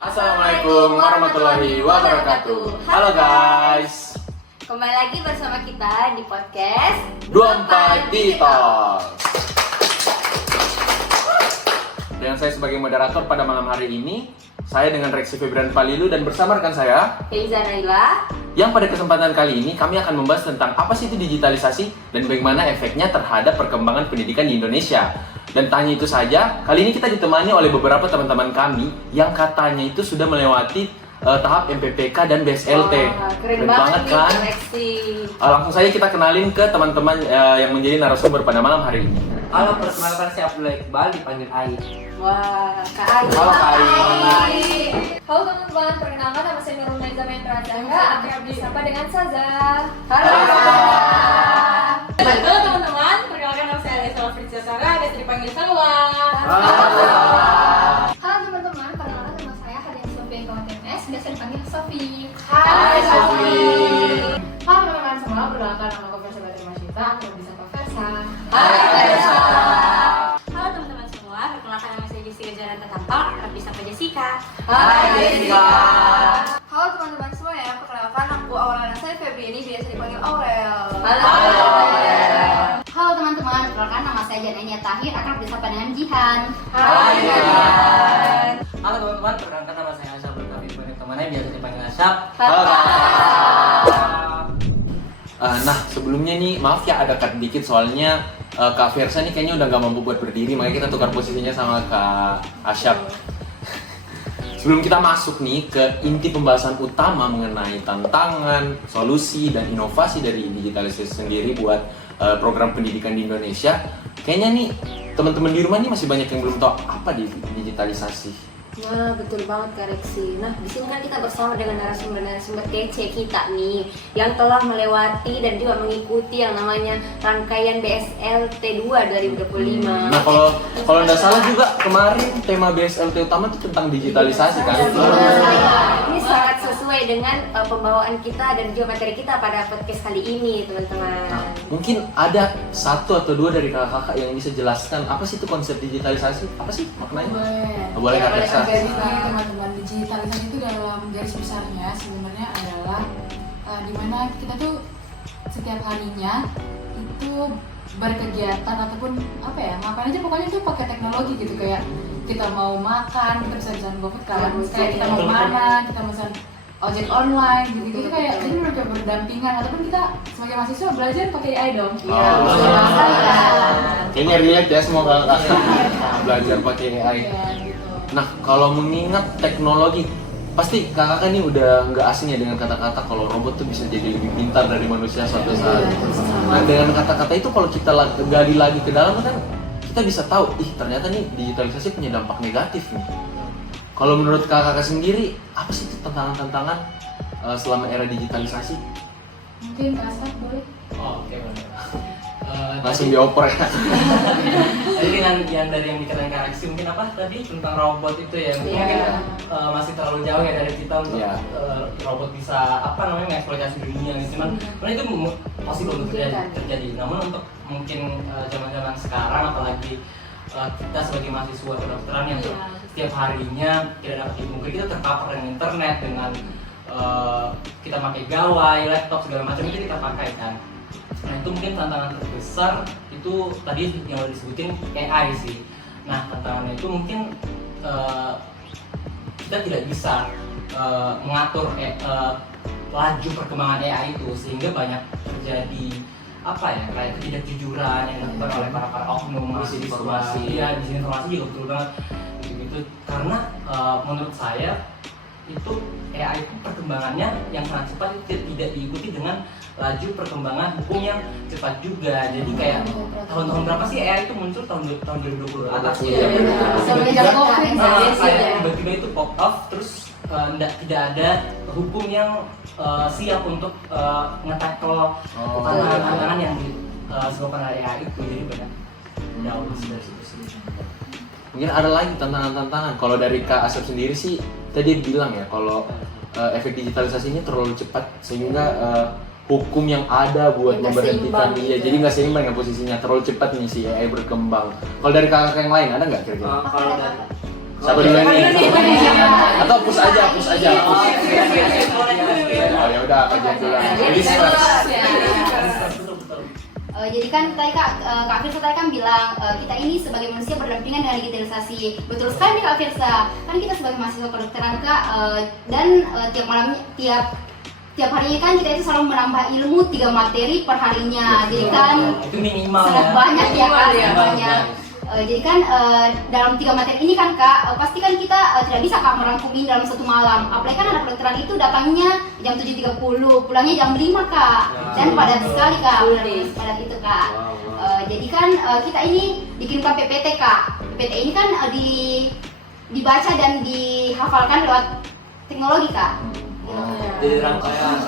Assalamualaikum warahmatullahi wabarakatuh. Halo guys, Kembali lagi bersama kita di podcast 24 Digital. Dengan saya sebagai moderator pada malam hari ini, saya dengan Reksi Febrian Palilu dan bersama rekan saya Eliza Naila. yang pada kesempatan kali ini kami akan membahas tentang apa sih itu digitalisasi dan bagaimana efeknya terhadap perkembangan pendidikan di Indonesia. Dan tanya itu saja, kali ini kita ditemani oleh beberapa teman-teman kami yang katanya itu sudah melewati tahap MPPK dan BSLT. Wah, keren banget nih, kan? Reksi. Langsung saja kita kenalin ke teman-teman yang menjadi narasumber pada malam hari ini. Halo, perkenalkan saya Abdullah Iqbal, dipanggil Ai. Wah, Kak Ai. Halo, Kak Ai. Halo teman-teman, perkenalkan nama saya Nurul Naiza Mahendra Azhara, akrab disapa dengan Saza. Halo. Halo teman-teman, perkenalkan nama saya Alisa Lafritza Sarah, biasa dipanggil Salwa. Halo teman-teman, perkenalkan nama saya Hadian Sofia KWTMS, biasa dipanggil Sofi. Hai, Sofi. Halo teman-teman semua, perkenalkan nama saya Versa Batri Masyita, akrab disapa Versa. Hai, Versa. Halo teman-teman semua, perkenalkan nama saya Jessica Jalan Tatampak, akrab disapa Jessica. Hai, Jessica. Halo teman-teman semua ya, perkenalkan aku Aurel saya Febri, ini biasa dipanggil Aurel. Halo. Halo teman-teman, perkenalkan nama saya Janania Tahir, akrab disapa dengan Jihan. Hai, Jihan. Halo teman-teman, perkenalkan nama saya Asyaf Berkafi, banyak temannya biasa dipanggil Asyaf. Halo. Nah, sebelumnya nih, maaf ya ada cut dikit soalnya Kak Versa nih kayaknya udah gak mampu buat berdiri, makanya kita tukar posisinya sama Kak Asyaf. Sebelum kita masuk nih ke inti pembahasan utama mengenai tantangan, solusi, dan inovasi dari digitalisasi sendiri buat program pendidikan di Indonesia, kayaknya nih teman-teman di rumah nih masih banyak yang belum tahu apa digitalisasi. Nah, betul banget Kak Reksi. Nah, di sini kan kita bersama dengan narasumber kece kita nih yang telah melewati dan juga mengikuti yang namanya rangkaian BSLT 2 2025. Nah, kalau nggak salah juga kemarin tema BSLT utama itu tentang digitalisasi kan? Ini sangat sesuai dengan pembawaan kita dan juga materi kita pada podcast kali ini, teman-teman. Nah, mungkin ada satu atau dua dari kakak-kakak yang bisa jelaskan apa sih itu konsep digitalisasi? Apa sih maknanya? Boleh Kak Versa? Jadi teman-teman, digitalisasi itu dalam garis besarnya sebenarnya adalah dimana kita tuh setiap harinya itu berkegiatan ataupun apa ya, ngapain aja pokoknya tuh pakai teknologi gitu. Kayak kita mau makan, kita bisa pesan GoFood kan, kayak kita mau mana, kita pesan ojek online gitu kayak jadi udah berdampingan, ataupun kita sebagai mahasiswa belajar pakai AI dong. Iya, betul banget. Kayaknya relate ya semua kakak belajar pakai AI. Iya, gitu. Nah, kalau mengingat teknologi, pasti kakak nih udah nggak asing ya dengan kata-kata kalau robot tuh bisa jadi lebih pintar dari manusia suatu saat. Nah, dengan kata-kata itu kalau kita gali lagi ke dalam kan kita bisa tahu, ternyata nih digitalisasi punya dampak negatif nih. Kalau menurut kakak sendiri, apa sih itu tantangan-tantangan selama era digitalisasi? Mungkin Kak Asaf boleh. Oh, oke, boleh. Langsung dioper ya. Tadi dengan yang dari yang dikatakan Kak Reksi, mungkin apa tadi tentang robot itu ya, mungkin masih terlalu jauh ya dari kita untuk robot bisa apa namanya mengeksploitasi dunia gitu. Cuman itu possible untuk terjadi. Namun untuk mungkin zaman-zaman sekarang, apalagi kita sebagai mahasiswa kedokteran yang setiap harinya tidak dapat dipungkiri kita terpapar dengan internet, dengan kita pakai gawai, laptop segala macam itu kita pakai kan. Nah, itu mungkin tantangan terbesar itu tadi yang udah disebutin AI sih. Nah, tantangannya itu mungkin kita tidak bisa mengatur laju perkembangan AI itu, sehingga banyak terjadi apa ya, kayak ketidakjujuran yang dilakukan oleh para oknum disinformasi. Ya, disinformasi juga betul banget gitu. Karena menurut saya itu AI itu perkembangannya yang sangat cepat, itu tidak diikuti dengan laju perkembangan hukum yang cepat juga. Jadi kayak tahun-tahun berapa sih AI itu muncul, tahun 2020 atas ya. Tiba-tiba itu pop off, terus tidak ada hukum yang siap untuk nge-tackle tantangan yang disebabkan oleh AI itu. Jadi banyak jauh dari situ sih. Mungkin ada lagi tantangan-tantangan. Kalau dari Kak Asep sendiri sih tadi bilang ya kalau efek digitalisasi ini terlalu cepat sehingga hukum yang ada buat memberhentikan dia jadi nggak seimbang dengan posisinya, terlalu cepat nih si AI berkembang. Kalau dari kakak yang lain ada nggak kira-kira? Siapa dulu nih? Atau hapus aja. Oh ya udah, kajian dulu. Ladies first. Jadi kan tadi Kak Firsa tadi kan bilang kita ini sebagai manusia berdampingan dengan digitalisasi. Betul sekali nih Kak Firsa. Kan kita sebagai mahasiswa kedokteran Kak dan tiap harinya kan kita itu selalu menambah ilmu 3 materi per harinya. Jadi kan itu minimal sangat ya. banyak ya Kak, Minimal ya. banyak. Jadi kan dalam 3 materi ini kan Kak, pasti kan kita tidak bisa Kak merangkum ini dalam satu malam. Apalagi kan anak kedokteran itu datangnya jam 7.30, pulangnya jam 5 Kak. Dan padat sekali Kak, padat itu Kak. Jadi kan kita ini dikirimkan PPT Kak. PPT ini kan dibaca dan dihafalkan lewat teknologi Kak. Jadi rangkaian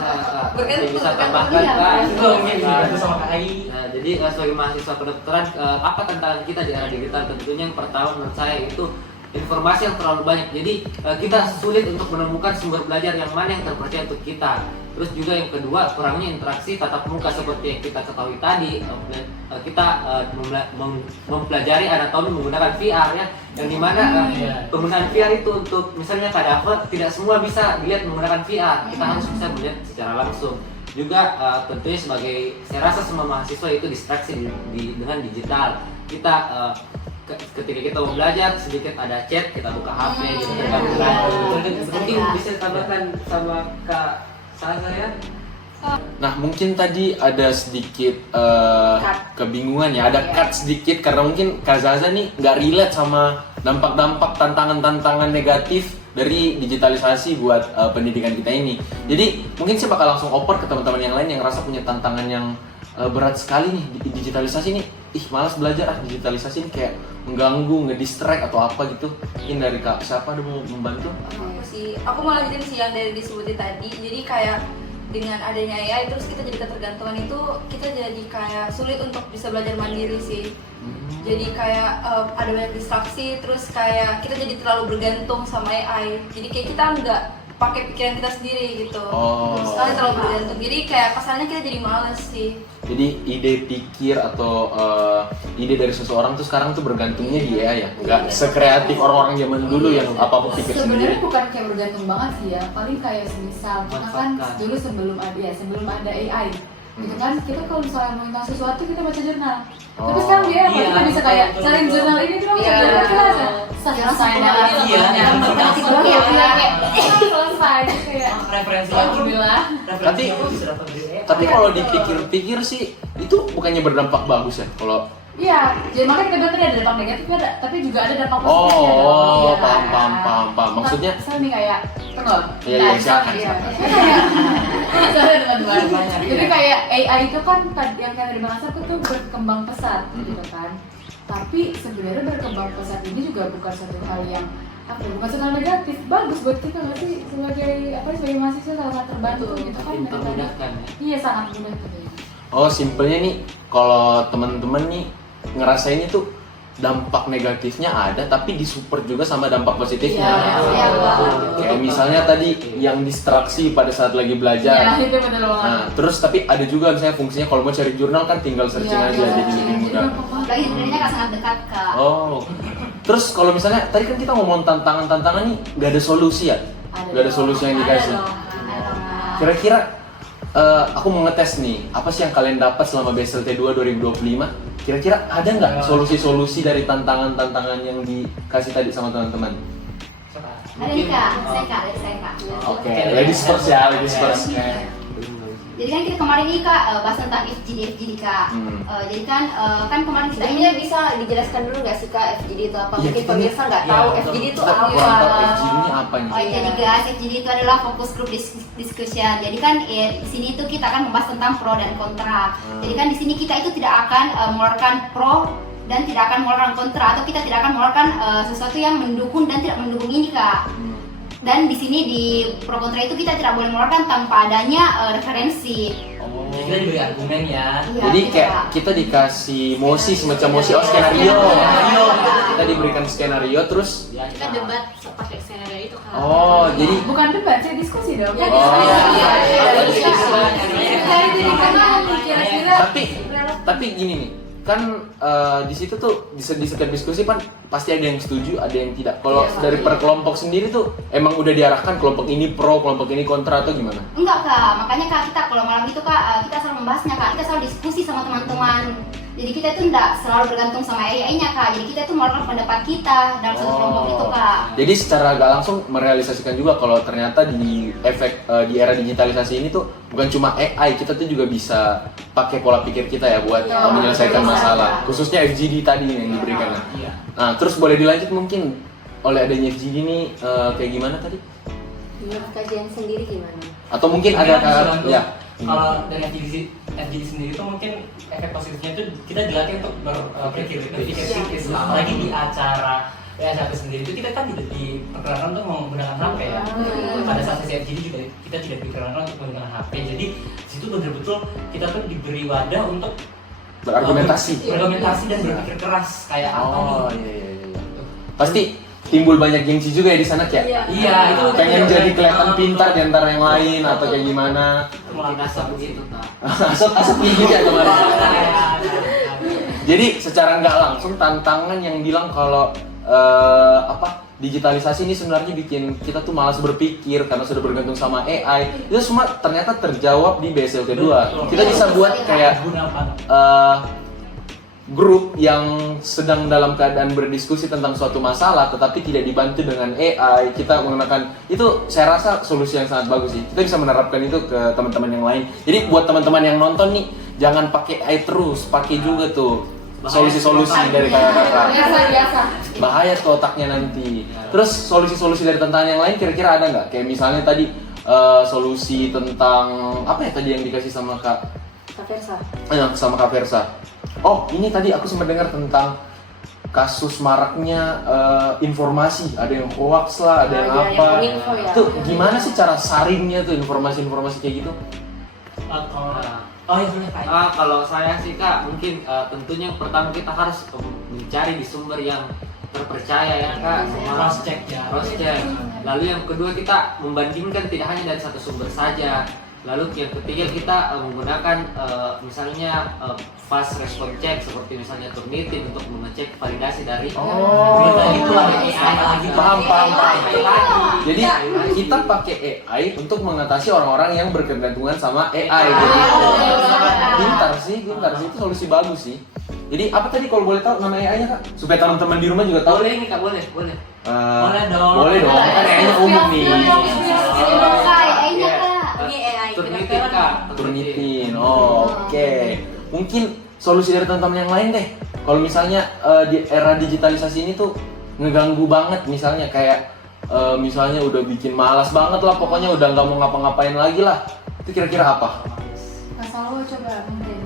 Bergantung, bisa bergantung. tambahkan Iya, kan Itu mungkin dibantu sama Kak Ai. Nah, jadi sebagai mahasiswa kedokteran apa tantangan kita di era digital? Tentunya yang pertama menurut saya itu informasi yang terlalu banyak. Jadi kita sulit untuk menemukan sumber belajar yang mana yang terpercaya untuk kita. Terus juga yang kedua, kurangnya interaksi tatap muka seperti yang kita ketahui tadi. Kita mempelajari anatomi menggunakan VR ya, yang dimana penggunaan VR itu untuk misalnya kadaver tidak semua bisa dilihat menggunakan VR. Kita harus bisa melihat secara langsung. Juga tentunya sebagai saya rasa semua mahasiswa itu distraksi dengan digital. Kita ketika kita mau belajar sedikit ada chat, kita buka HP gitu terganggu. Mungkin bisa ditambahkan sama Kak Saza ya. Nah mungkin tadi ada sedikit kebingungan ya, ada cut sedikit karena mungkin Kak Zaza nih nggak relate sama dampak-dampak tantangan-tantangan negatif dari digitalisasi buat pendidikan kita ini. Jadi mungkin saya bakal langsung oper ke teman-teman yang lain yang rasa punya tantangan yang berat sekali nih di digitalisasi nih. Malas belajar digitalisasi ini kayak mengganggu, ngedistract atau apa gitu. Mungkin dari Kak siapa ada mau membantu? Aku mau lanjutin sih yang dari disebutin tadi. Jadi kayak dengan adanya AI terus kita jadi ketergantungan itu kita jadi kayak sulit untuk bisa belajar mandiri sih. Jadi kayak ada banyak distraksi, terus kayak kita jadi terlalu bergantung sama AI. Jadi kayak kita nggak pakai pikiran kita sendiri gitu. Sekali terlalu bergantung. Jadi kayak kesannya kita jadi males sih. Jadi ide pikir atau ide dari seseorang tuh sekarang tuh bergantungnya di AI ya, nggak sekreatif orang-orang zaman dulu yang apa-apa pikir Sebenarnya sendiri. bukan kayak bergantung banget sih ya, paling kayak semisal kita kan Manfaatkan. dulu sebelum ada AI gitu kan, kita kalau misalnya mau tentang sesuatu kita baca jurnal. Tapi sekarang dia Iya, kita bisa kayak betul, cari betul. jurnal ini dong, Iya. kita selesai Iya, selesai kayak referensi alhamdulillah. Tapi- bisa dapat dari AI. Tapi kalau dipikir-pikir sih itu bukannya berdampak bagus ya kalau Iya, jadi makanya kita bilang tadi ada dampak negatif ada, tapi juga ada dampak positifnya. Iya. paham. Maksudnya Misalnya nih kayak, tunggu. Iya, Nah, silakan. iya. Misalnya teman-teman. Jadi kayak AI itu kan yang kayak dari Bang Asap itu berkembang pesat gitu kan. Tapi sebenarnya berkembang pesat ini juga bukan suatu hal yang bukan suatu hal negatif, bagus buat kita nggak sih sebagai mahasiswa sangat terbantu gitu kan. Mempermudahkan ya. Iya sangat mudah gitu ya. simpelnya nih kalau teman-teman nih ngerasain itu dampak negatifnya ada tapi disupport juga sama dampak positifnya. Iya, Kayak misalnya tadi yang distraksi pada saat lagi Iya belajar. itu betul banget. Nah, terus tapi ada juga misalnya fungsinya kalau mau cari jurnal kan tinggal searching Iya, aja iya, jadi lebih mudah. Apalagi sebenarnya Kak sangat dekat Kak. Oh. Terus kalau misalnya tadi kan kita ngomong tantangan nih nggak ada solusi ya? Nggak ada solusi yang dikasih. Kira-kira aku mau ngetes nih, apa sih yang kalian dapat selama BSLT 2 2025? Kira-kira ada nggak solusi-solusi dari tantangan-tantangan yang dikasih tadi sama teman-teman? Ada nih Kak, saya Kak. Oke, ladies first ya, ladies first. Jadi kan kita kemarin ini Kak bahas tentang FGD Kak. Jadi kan kemarin kita Ini ini bisa dijelaskan dulu nggak sih Kak FGD itu apa? Iya, Mungkin kita pemirsa nggak iya, tahu betul. FGD itu Kita kurang tahu apa. FGD ini apa nih? jadi guys, FGD itu adalah fokus group discussion. Jadi kan di sini itu kita akan membahas tentang pro dan kontra. Jadi kan di sini kita itu tidak akan mengeluarkan pro dan tidak akan mengeluarkan kontra, atau kita tidak akan mengeluarkan sesuatu yang mendukung dan tidak mendukung ini Kak. Dan di sini di pro kontra itu kita tidak boleh mengeluarkan tanpa adanya referensi. Jadi kita diberi argumen ya. Iya, Jadi gitu, kayak Kak. kita dikasih mosi semacam mosi skenario. Kita diberikan skenario terus Kita debat pakai skenario itu kan. jadi Bukan debat, sih diskusi dong. Ya, Oh. Jadi karena kira-kira tapi gini nih, kan di situ tuh di setiap diskusi kan pasti ada yang setuju, ada yang tidak. Kalau dari per kelompok sendiri tuh emang udah diarahkan kelompok ini pro, kelompok ini kontra atau gimana? Enggak kak, makanya kak kita kalau malam itu kak kita selalu membahasnya kak, kita selalu diskusi sama teman-teman. Jadi kita tuh enggak selalu bergantung sama AI-nya kak, jadi kita tuh mengeluarkan pendapat kita dalam satu kelompok itu kak. Jadi secara gak langsung merealisasikan juga kalau ternyata di di era digitalisasi ini tuh bukan cuma AI, kita tuh juga bisa pakai pola pikir kita ya buat menyelesaikan masalah. Khususnya FGD tadi yang diberikan. Iya. Nah, terus boleh dilanjut mungkin oleh adanya FGD ini kayak gimana tadi? Menurut kajian sendiri gimana? Atau mungkin Mungkin ada bisa ya. Kalau dari FGD sendiri itu mungkin efek positifnya itu kita dilatih untuk berpikir kritis, apalagi di acara itu sendiri itu kita kan tidak diperkenankan untuk menggunakan HP ya. Pada saat sesi FGD juga kita tidak diperkenankan untuk menggunakan HP. Jadi situ betul-betul kita tuh diberi wadah untuk Berargumentasi dan berpikir keras kayak apa nih. Iya. Pasti timbul banyak gengsi juga ya di sana kayak Iya, itu pengen jadi kelihatan pintar di antara yang lain atau kayak gimana. Mungkin asal begitu tak. Asap tinggi ya kemarin. Jadi secara nggak langsung tantangan yang bilang kalau digitalisasi ini sebenarnya bikin kita tuh malas berpikir karena sudah bergantung sama AI. Itu semua ternyata terjawab di BSLT 2. Kita bisa buat kayak grup yang sedang dalam keadaan berdiskusi tentang suatu masalah tetapi tidak dibantu dengan AI. Kita menggunakan itu, saya rasa solusi yang sangat bagus sih. Kita bisa menerapkan itu ke teman-teman yang lain. Jadi buat teman-teman yang nonton nih, jangan pakai AI terus, pakai juga tuh solusi-solusi dari kakak-kakak. Biasa. Bahaya tuh otaknya nanti. Terus solusi-solusi dari tantangan yang lain kira-kira ada nggak? Kayak misalnya tadi solusi tentang apa ya tadi yang dikasih sama Kak Versa. Sama Kak Versa. Oh, ini tadi aku sempat dengar tentang kasus maraknya informasi, ada yang hoax lah, ada yang Iya, apa. yang kominfo ya. Tuh gimana sih cara saringnya tuh informasi-informasi kayak gitu? Kalau saya sih kak, mungkin tentunya yang pertama kita harus mencari di sumber yang terpercaya ya kak, Cross check. Lalu yang kedua kita membandingkan tidak hanya dari satu sumber saja. Lalu yang ketiga kita menggunakan misalnya fast response check seperti misalnya Turnitin untuk mengecek validasi dari berita itu ada AI lagi. Paham. Jadi kita pakai AI untuk mengatasi orang-orang yang berkegantungan sama AI. Jadi pintar sih, itu solusi bagus sih. Jadi apa tadi kalau boleh tahu nama AI-nya kak? Supaya teman-teman di rumah juga tahu. Boleh nih kak, boleh. Boleh dong. Boleh dong, kan AI-nya umum nih. AI-nya kak. Ini AI Turnitin kak. Turnitin, oke. Mungkin solusi dari teman-teman yang lain deh. Kalau misalnya di era digitalisasi ini tuh ngeganggu banget, misalnya kayak misalnya udah bikin malas banget lah, pokoknya udah nggak mau ngapa-ngapain lagi lah. Itu kira-kira apa? Mas Salwo coba mungkin.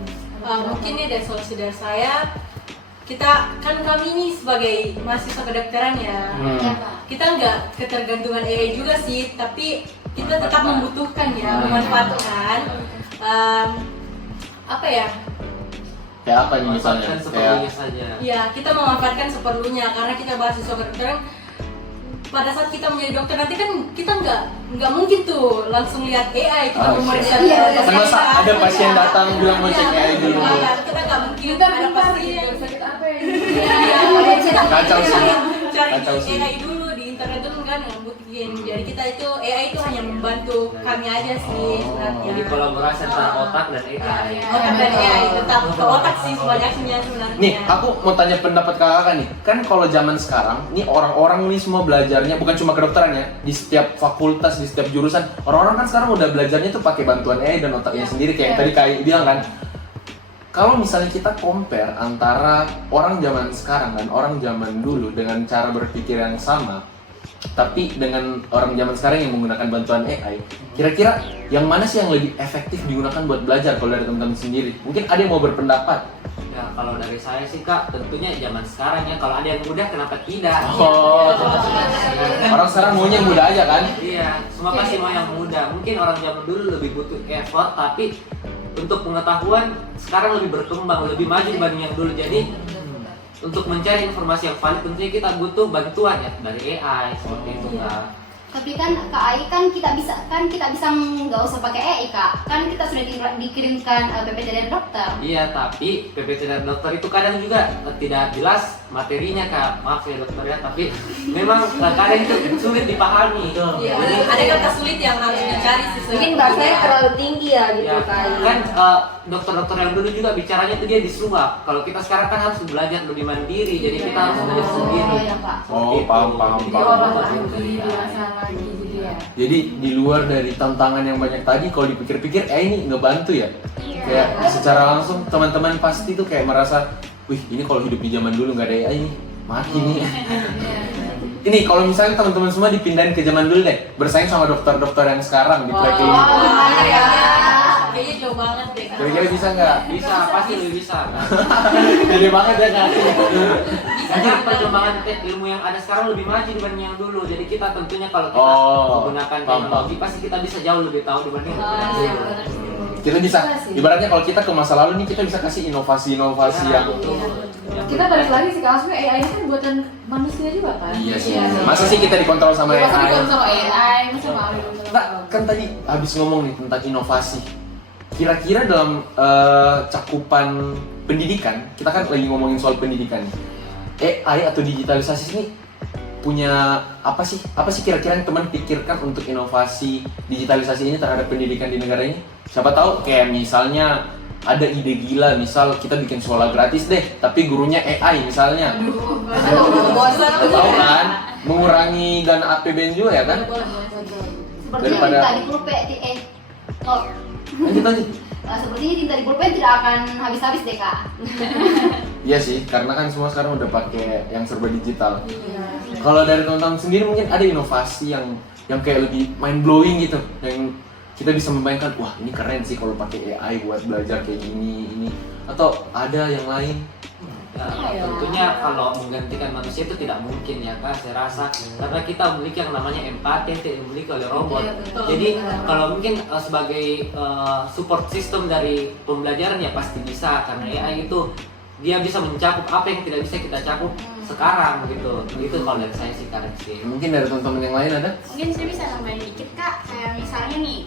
Mungkin nih dari solusi dari saya, kami ini sebagai mahasiswa kedokteran ya, kita nggak ketergantungan AI juga sih, tapi kita tetap membutuhkan ya, memanfaatkan apa ya? Kayak apa nih misalnya? Manfaatkan seperlunya saja. Ya, kita memanfaatkan seperlunya karena kita mahasiswa kedokteran. Pada saat kita menjadi dokter nanti kan kita nggak mungkin tuh langsung lihat AI kita memeriksa. Masa ada pasien datang bilang mau cek AI dulu. Kita nggak mungkin ada pasien. Sakit apa ya? Kacau sih. Cari AI dulu di internet tuh kan nggak mungkin. Jadi kita itu AI itu hanya membantu kami aja sih sebenarnya. Jadi kolaborasi antara otak dan AI. Otak dan AI tetap ke otak sih banyaknya sebenarnya. Nih, aku mau tanya pendapat kakak nih. Kan kalau zaman sekarang, nih orang-orang nih semua belajarnya bukan cuma kedokteran ya, di setiap fakultas, di setiap jurusan, orang-orang kan sekarang udah belajarnya tuh pakai bantuan AI dan otaknya sendiri kayak yang tadi Kai bilang kan. Kalau misalnya kita compare antara orang zaman sekarang dan orang zaman dulu dengan cara berpikir yang sama, tapi dengan orang zaman sekarang yang menggunakan bantuan AI, kira-kira yang mana sih yang lebih efektif digunakan buat belajar kalau dari teman-teman sendiri? Mungkin ada yang mau berpendapat? Ya kalau dari saya sih kak, tentunya zaman sekarang ya, kalau ada yang mudah kenapa tidak? Orang sekarang maunya yang mudah aja kan? Iya, semua pasti mau yang mudah. Mungkin orang zaman dulu lebih butuh effort, tapi untuk pengetahuan sekarang lebih berkembang, lebih maju dibanding yang dulu. Jadi untuk mencari informasi yang valid tentunya kita butuh bantuan ya dari AI seperti itu kak. Tapi kan KAI kan kita bisa nggak usah pakai EI Kak. Kan kita sudah dikirimkan PPT dari dokter. Iya, tapi PPT dari dokter itu kadang juga tidak jelas materinya Kak. Maaf ya dokter ya, tapi memang kadang itu sulit dipahami. Iya, Jadi ada kata sulit yang harus dicari sih. Mungkin bahasanya terlalu tinggi ya gitu ya, kali. kan dokter-dokter yang dulu juga bicaranya tuh dia disuap. Kalau kita sekarang kan harus belajar lebih mandiri, jadi kita harus belajar sendiri. Oh iya Pak. Oh, paham. Jadi orang lagi dewasa lagi gitu ya. Jadi di luar dari tantangan yang banyak tadi, kalau dipikir-pikir, ini ngebantu ya. Kayak secara langsung teman-teman pasti tuh kayak merasa, wih ini kalau hidup di zaman dulu nggak ada AI nih, mati nih. Ini kalau misalnya teman-teman semua dipindahin ke zaman dulu deh, bersaing sama dokter-dokter yang sekarang di klinik. Kayaknya jauh banget deh. Kira-kira bisa nggak? Bisa, pasti lebih bisa. Gede banget ya kan? Jadi perkembangan ilmu yang ada sekarang lebih maju dibanding yang dulu. Jadi kita tentunya kalau kita menggunakan teknologi pasti kita bisa jauh lebih tahu dibanding yang dulu. Kita bisa, ibaratnya kalau kita ke masa lalu nih kita bisa kasih inovasi-inovasi yang Kita balik lagi sih kalau sebenarnya AI ini kan buatan manusia juga kan. iya sih. Masa sih kita dikontrol sama Ya, masa AI? dikontrol AI, masa malu dikontrol. Nah, kan tadi habis ngomong nih tentang inovasi. Kira-kira dalam cakupan pendidikan, kita kan lagi ngomongin soal pendidikan nih. AI atau digitalisasi ini punya apa sih? Apa sih kira-kira yang teman pikirkan untuk inovasi digitalisasi ini terhadap pendidikan di negara ini? Siapa tahu kayak misalnya ada ide gila, misal kita bikin sekolah gratis deh, tapi gurunya AI misalnya. Tahu kan? Mengurangi dana APBN juga ya kan? Sepertinya tinta di pulpen Lanjut. sepertinya tinta di pulpen tidak akan habis-habis deh Kak. Iya sih, karena kan semua sekarang udah pakai yang serba digital. Kalau dari teman-teman sendiri mungkin ada inovasi yang kayak lebih mind blowing gitu, yang kita bisa membayangkan, wah ini keren sih kalau pakai AI buat belajar kayak gini, atau ada yang lain? Ya, tentunya kalau menggantikan manusia itu tidak mungkin ya Kak, saya rasa karena kita memiliki yang namanya empati yang tidak dimiliki oleh robot. Jadi kalau mungkin sebagai support system dari pembelajaran ya pasti bisa, karena AI itu dia bisa mencakup apa yang tidak bisa kita cakup sekarang gitu. Begitu kalau dari saya sih Kak. Mungkin dari teman-teman yang lain ada? Mungkin saya bisa nambahin dikit Kak, kayak misalnya nih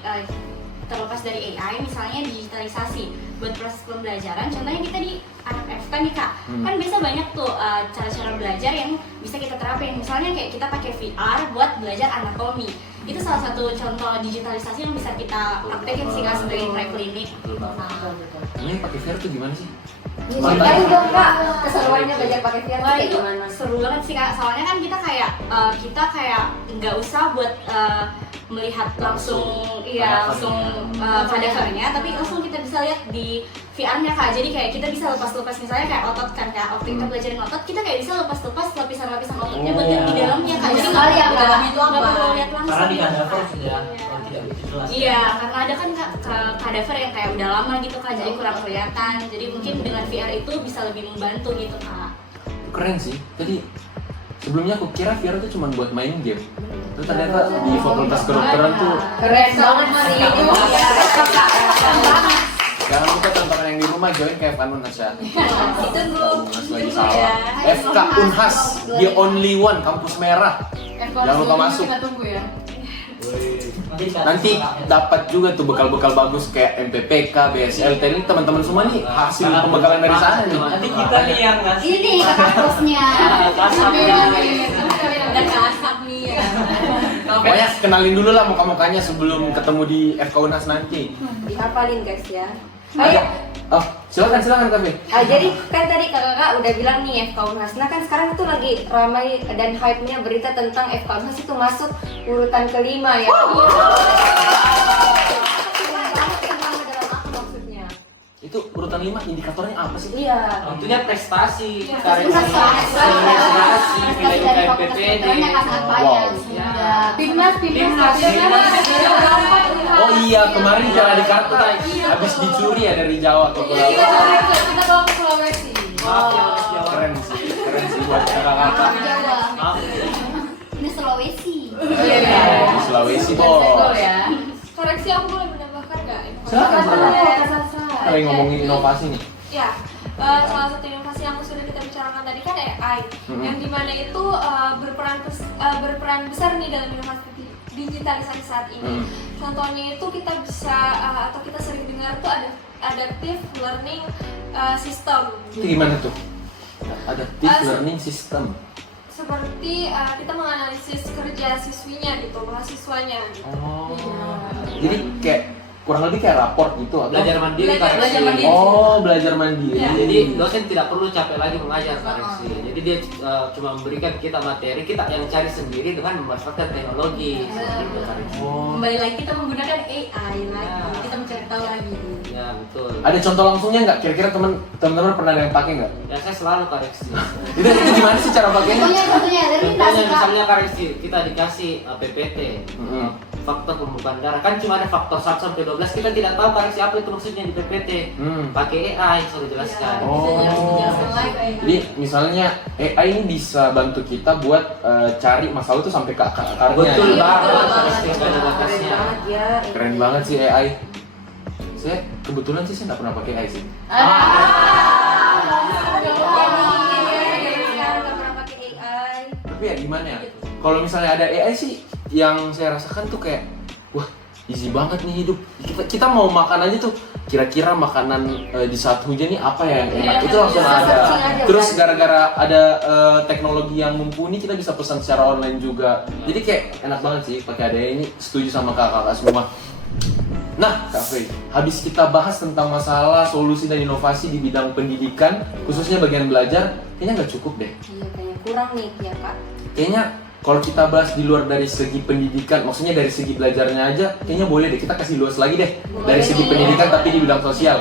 terlepas dari AI, misalnya digitalisasi buat proses pembelajaran. Contohnya kita di anak FK nih Kak, kan biasa banyak tuh cara-cara belajar yang bisa kita terapin. Misalnya kayak kita pakai VR buat belajar anatomi. Itu salah satu contoh digitalisasi yang bisa kita praktekin sih Kak sebagai preklinik. Ini pakai VR tuh gimana sih? Ceritain dong Kak, keseruannya belajar pakai VR Wah kayak itu gimana? seru banget sih Kak, soalnya kan kita kayak nggak usah buat melihat langsung kadavernya, tapi langsung kita bisa lihat di VR-nya Kak. Jadi kayak kita bisa lepas-lepas misalnya kayak otot kan Kak, waktu kita belajarin otot kita kayak bisa lepas-lepas lapisan-lapisan ototnya buat lihat di dalamnya Kak. Jadi nggak lihat dalamnya itu nggak perlu lihat langsung. Karena di gitu, kadaver Kak. sudah tidak begitu jelas. Iya, karena ada kan kadaver yang kayak udah lama gitu Kak, jadi kurang kelihatan. Jadi mungkin dengan VR itu bisa lebih membantu gitu Kak. Keren sih. Tadi sebelumnya aku kira VR itu cuma buat main game. Terus ternyata di fakultas kedokteran tuh Keren banget sih ini. jangan lupa teman-teman yang di rumah join ke FK Unhas ya. Unhas lagi salah. FK Unhas, the only one, kampus merah. Jangan lupa masuk. Kita tunggu ya. Nanti dapat juga tuh bekal-bekal bagus kayak MPPK, BSLT. Ini teman-teman semua nih hasil pembekalan dari sana nih. Nanti kita nih yang ngasih. Ini kakak kosnya. Ada kasap nih ya. Pokoknya kenalin dulu lah muka-mukanya sebelum ketemu di FK Unhas nanti. Dihafalin guys ya. Ayo. Oh, silakan Kami. Jadi kan tadi kakak udah bilang nih FK Unhas. Nah kan sekarang itu lagi ramai dan hype-nya berita tentang FK Unhas itu masuk urutan kelima ya. Maksudnya? Itu urutan 5 indikatornya apa sih? Iya. Tentunya prestasi, Prestasi. Prestasi dari fakultas kedokteran yang sangat banyak. Timnas. Oh iya, kemarin Piala di kartu habis dicuri ya dari Jawa ke Pulau. Kita bawa ke Sulawesi. Keren sih buat kakak-kakak. Jawa. Ini Sulawesi. Di Sulawesi Senggol bos. ya. Koreksi aku boleh menambahkan nggak? Silakan. Kita lagi ngomongin inovasi nih. Ya, salah satu inovasi yang sudah kita bicarakan tadi kan AI, yang dimana itu berperan besar nih dalam digitalisasi saat ini. Contohnya itu kita bisa atau kita sering dengar tuh ada adaptive learning system. Itu gimana tuh? Adaptive learning system. Seperti kita menganalisis kerja siswinya gitu, mahasiswanya. Gitu. Oh. Jadi kayak kurang lebih kayak raport gitu atau Belajar mandiri Belajar koreksi. mandiri. Oh, belajar mandiri. Ya. Jadi dosen tidak perlu capek lagi mengajar koreksi. Jadi dia cuma memberikan kita materi, kita yang cari sendiri dengan memanfaatkan teknologi. Seperti itu koreksi. Oh. Kembali lagi kita menggunakan AI lagi, kita mencari tahu lagi. Ya betul. Ada contoh langsungnya nggak? Kira-kira teman-teman pernah ada yang pakai nggak? Ya saya selalu koreksi. Itu gimana sih cara pakainya? Contohnya dari Contohnya misalnya koreksi, kita dikasih PPT, faktor pembukaan darah. Kan cuma ada faktor 1 sampai 12, kita tidak tahu koreksi apa itu maksudnya di PPT. Pakai AI suruh jelaskan. Dijelaskan lagi. Jadi misalnya AI ini bisa bantu kita buat cari masalah itu sampai ke akar-akarnya. Betul Ya. banget. Keren Ada batasnya. banget ya. Keren banget sih AI. Saya kebetulan sih saya nggak pernah pakai AI sih. Nggak pernah pakai AI. Tapi ya gimana ya? Kalau misalnya ada AI sih, yang saya rasakan tuh kayak, wah easy banget nih hidup. Kita mau makan aja tuh, kira-kira makanan di saat hujan nih apa ya yang enak? Itu langsung ada. Terus gara-gara ada teknologi yang mumpuni, kita bisa pesan secara online juga. Jadi kayak enak banget sih pakai ada ini. Setuju sama kakak-kakak semua. Nah, Kak Frey, habis kita bahas tentang masalah solusi dan inovasi di bidang pendidikan, khususnya bagian belajar, kayaknya nggak cukup deh. Iya, kayaknya kurang nih ya Kak. Kayaknya kalau kita bahas di luar dari segi pendidikan, maksudnya dari segi belajarnya aja, kayaknya boleh deh kita kasih luas lagi deh. Dari segi pendidikan tapi di bidang sosial.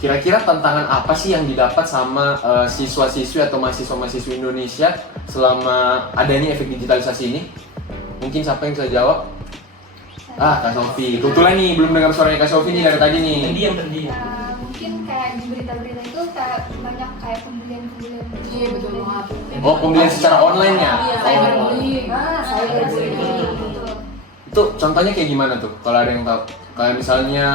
Kira-kira tantangan apa sih yang didapat sama siswa-siswi atau mahasiswa-mahasiswi Indonesia selama adanya efek digitalisasi ini? Mungkin siapa yang bisa jawab? Kak Sofi. Kebetulan nih belum dengar suaranya Kak Sofi nih dari tadi nih. Pendiam. Mungkin kayak di berita-berita itu kayak banyak kayak pembelian. Iya betul banget. Oh, pembelian secara online ya? Cyberbullying. Cyberbullying. Itu contohnya kayak gimana tuh? Kalau ada yang tahu? Kayak misalnya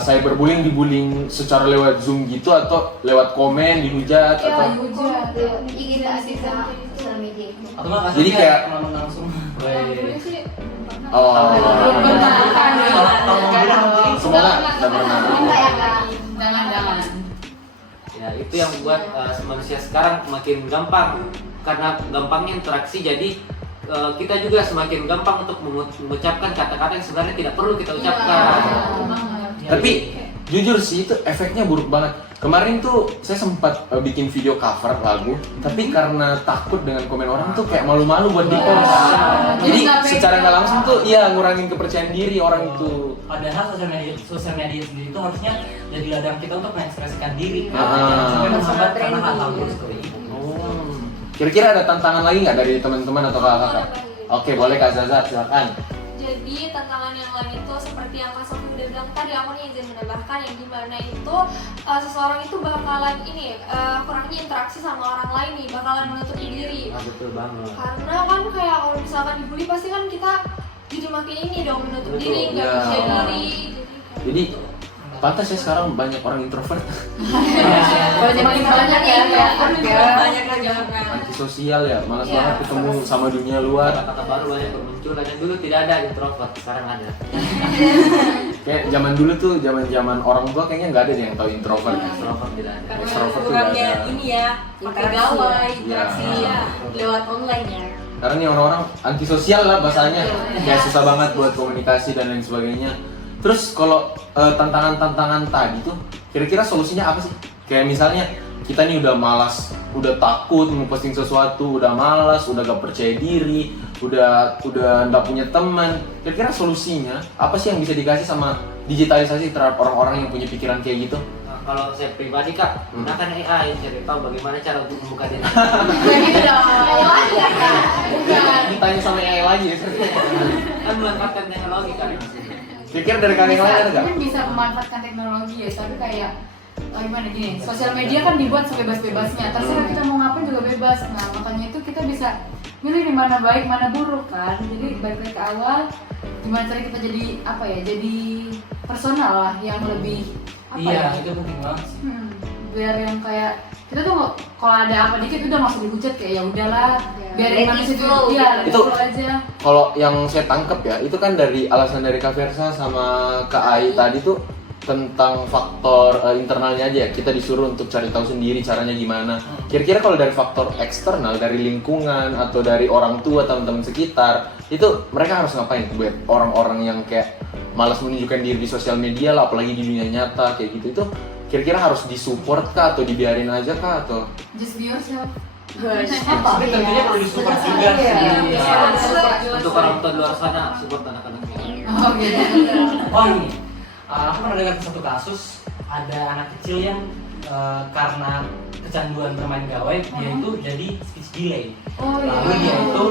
cyberbullying dibullying secara lewat Zoom gitu atau lewat komen, dihujat atau Hujat. IG sosial media. Atau nggak Jadi kayak- pengalaman langsung. Boleh sih. oh. Kalau Semoga nggak pernah. Enggak ya Kak? Jangan. Ya itu yang membuat manusia sekarang makin gampang, karena gampangnya interaksi. Jadi kita juga semakin gampang untuk mengucapkan kata-kata yang sebenarnya tidak perlu kita ucapkan. Tapi jujur sih itu efeknya buruk banget. Kemarin tuh saya sempat bikin video cover lagu, tapi karena takut dengan komen orang tuh kayak malu-malu buat di-post. Jadi secara nggak langsung tuh iya ngurangin kepercayaan diri orang itu. Padahal sosial media sendiri itu harusnya jadi ladang kita untuk mengekspresikan diri. Ah. Jangan sampai terhambat karena hal-hal buruk seperti itu. Oh. Kira-kira ada tantangan lagi nggak dari teman-teman atau kakak-kakak? Oke, boleh Kak Zaza, silakan. Jadi tantangan yang lain itu seperti yang Kak Sofi udah bilang tadi, aku nih izin menambahkan yang dimana itu seseorang itu bakalan kurangnya interaksi sama orang lain nih, bakalan menutupi diri. Betul banget. Karena kan kayak kalau misalkan dibully pasti kan kita jadi makin ini dong menutup Betul, diri, nggak ya. bisa diri. Jadi pantas ya sekarang banyak orang introvert, Banyak ya. Banyak lagi orang. antisosial ya, malas banget ketemu sama dunia luar. Kata-kata baru banyak bermunculan. Yang dulu tidak ada introvert, sekarang ada. Kayak zaman dulu tuh, zaman orang tua kayaknya nggak ada deh yang tahu introvert. Introvert tidak ada. Karena Extrovert tuh kurangnya nggak ada. ini ya, pakai Interaksi gawai, ya. interaksi Ya. lewat online ya. Karena nih orang-orang antisosial lah bahasanya, kayak susah banget buat komunikasi dan lain sebagainya. Terus kalau tantangan-tantangan tadi tuh, kira-kira solusinya apa sih? Kayak misalnya kita nih udah malas, udah takut mau posting sesuatu, udah malas, udah gak percaya diri, udah nggak punya teman. Kira-kira solusinya apa sih yang bisa dikasih sama digitalisasi terhadap orang-orang yang punya pikiran kayak gitu? Nah, kalau saya pribadi Kak, gunakan AI, cari tahu bagaimana cara untuk membuka diri. Gitu dong. Ditanya sama AI lagi ya. Kan memanfaatkan teknologi kan. Kira-kira dari kalian yang lain ada nggak? Mungkin bisa memanfaatkan teknologi ya, tapi kayak gimana gini, sosial media kan dibuat sebebas-bebasnya, terserah kita mau ngapain juga bebas. Nah makanya itu kita bisa milih di mana baik, mana buruk kan. Jadi balik lagi ke awal, gimana cara kita jadi apa ya, jadi personal lah yang lebih apa Iya, ya, itu penting banget. biar yang kayak kita tuh kalau ada apa dikit udah langsung dihujat kayak ya udahlah biarin Let manusia it flow, itu ya gitu. flow aja. Kalau yang saya tangkep ya, itu kan dari alasan dari Kak Versa sama Kak Ai tadi tuh tentang faktor internalnya aja ya. Kita disuruh untuk cari tahu sendiri caranya gimana. Kira-kira kalau dari faktor eksternal, dari lingkungan atau dari orang tua, teman-teman sekitar, itu mereka harus ngapain buat orang-orang yang kayak malas menunjukkan diri di sosial media lah, apalagi di dunia nyata kayak gitu. Itu kira-kira harus disupport kah atau dibiarin aja kah atau Just be yourself. Tapi tentunya perlu disupport juga sih. Untuk orang tua di luar sana support anak-anaknya. Oh gitu. Oh ini, aku pernah dengar satu kasus ada anak kecil yang karena kecanduan bermain gawai dia itu jadi speech delay. Oh iya. Lalu dia itu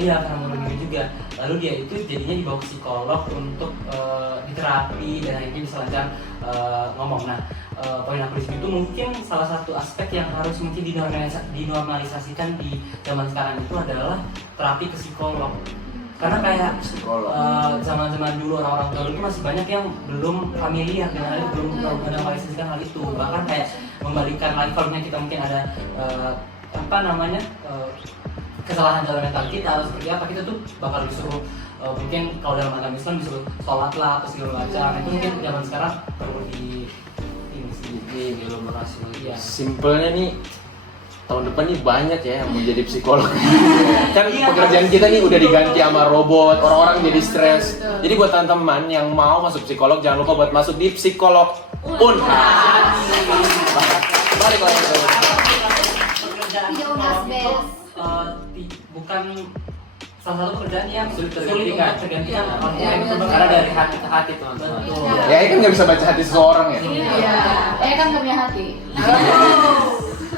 iya karena bunuh diri juga. Lalu dia itu jadinya dibawa ke psikolog untuk diterapi dan akhirnya bisa lancar ngomong. Nah, poin aku di sini itu mungkin salah satu aspek yang harus mungkin dinormalisasikan di zaman sekarang itu adalah terapi ke psikolog. Karena kayak zaman-zaman dulu orang-orang tua itu masih banyak yang belum familiar dengan hal itu, belum menormalisasikan hal itu. Bahkan kayak membalikan lagi kalau kita mungkin ada kesalahan dalam mental kita atau seperti apa, kita tuh bakal disuruh mungkin kalau dalam agama Islam disuruh sholat lah atau segala macam. Itu mungkin zaman sekarang perlu di ini sih Elaborasi lagi. Iya. simpelnya nih tahun depan nih banyak ya yang mau jadi psikolog. Kan pekerjaan kita nih udah diganti sama robot, orang-orang jadi stres. Jadi buat teman-teman yang mau masuk psikolog, jangan lupa buat masuk di psikolog Unhas. Balik lagi ke Video Unhas bukan salah satu pekerjaan yang Sulit sulit tergantikan. untuk tergantikan. Karena dari hati ke hati teman-teman. Betul. ya kan nggak bisa baca hati seseorang ya. Iya. Kan gak punya hati.